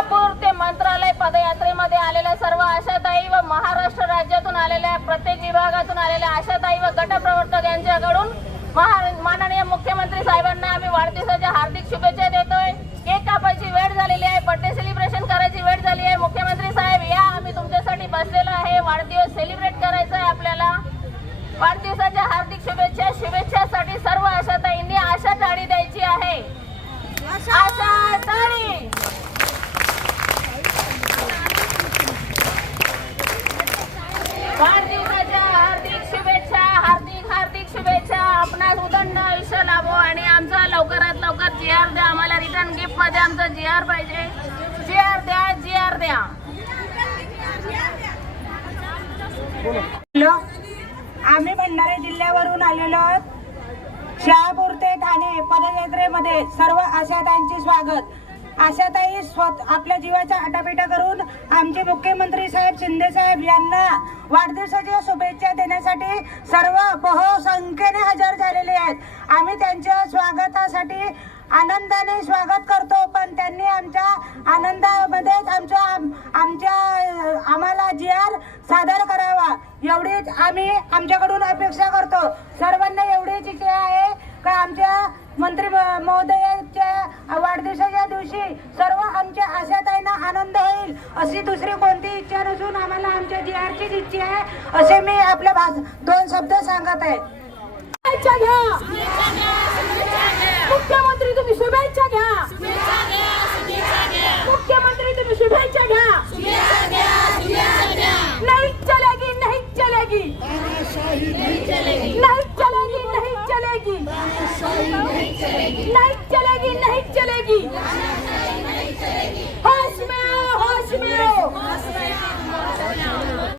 कोल्हापूर ते मंत्रालय पदयात्रेमध्ये आलेल्या सर्व आशाताई व महाराष्ट्र राज्यातून आलेल्या प्रत्येक विभागातून आलेल्या आशाताई व गटप्रवर्तक यांच्याकडून माननीय मुख्यमंत्री साहेबांना आम्ही वाढदिवसाच्या हार्दिक शुभेच्छा देतोय. केक कापायची वेळ झालेली आहे बर्थडे सेलिब्रेशन करायची वेळ झाली आहे. मुख्यमंत्री साहेब या आम्ही तुमच्यासाठी बसलेलो आहे. वाढदिवस सेलिब्रेट करायचा आहे आपल्याला. वाढदिवसाच्या हार्दिक शुभेच्छा आपणास उदंड आयुष्य लाभो आणि आमचा लवकरात लवकर जी आर द्या. आम्हाला रिटर्न गिफ्टमध्ये आमचा जी आर पाहिजे. जी आर द्या जी आर द्या. हॅलो आम्ही भंडारा जिल्ह्यावरून आलेलो आहोत. शहापूर ते ठाणे पदयात्रेमध्ये सर्व आशाताईंचे स्वागत. आशाताई स्वत आपल्या जीवाचा आटापिटा करून आमचे मुख्यमंत्री साहेब शिंदे साहेब यांना वाढदिवसाच्या शुभेच्छा देण्यासाठी सर्व बहुसंख्येने हजर आम्ही त्यांच्या स्वागतासाठी आनंदाने स्वागत करतो पण त्यांनी आमच्या आनंदामध्येच आमच्या आमच्या आम्हाला जी आर सादर करावा. एवढीच आम्ही आमच्याकडून अपेक्षा करतो. सर्वांना एवढीच इच्छा आहे का आमच्या मंत्री म- महोदयाच्या वाढदिवसाच्या दिवशी सर्व आमच्या आशाताईंना आनंद होईल अशी दुसरी कोणती इच्छा नसून आम्हाला आमच्या जी आरचीच इच्छा आहे असे मी आपल्या भाष दोन शब्द सांगत आहे. शुभेच्छा मुख्यमंत्री तुम्ही शुभेच्छा घ्या. मुख्यमंत्री तुम्ही शुभेच्छा घ्या. नहीं चलेगी नहीं चलेगी. नहीं चलेगी नहीं चलेगी. नहीं चलेगी नहीं चलेगी.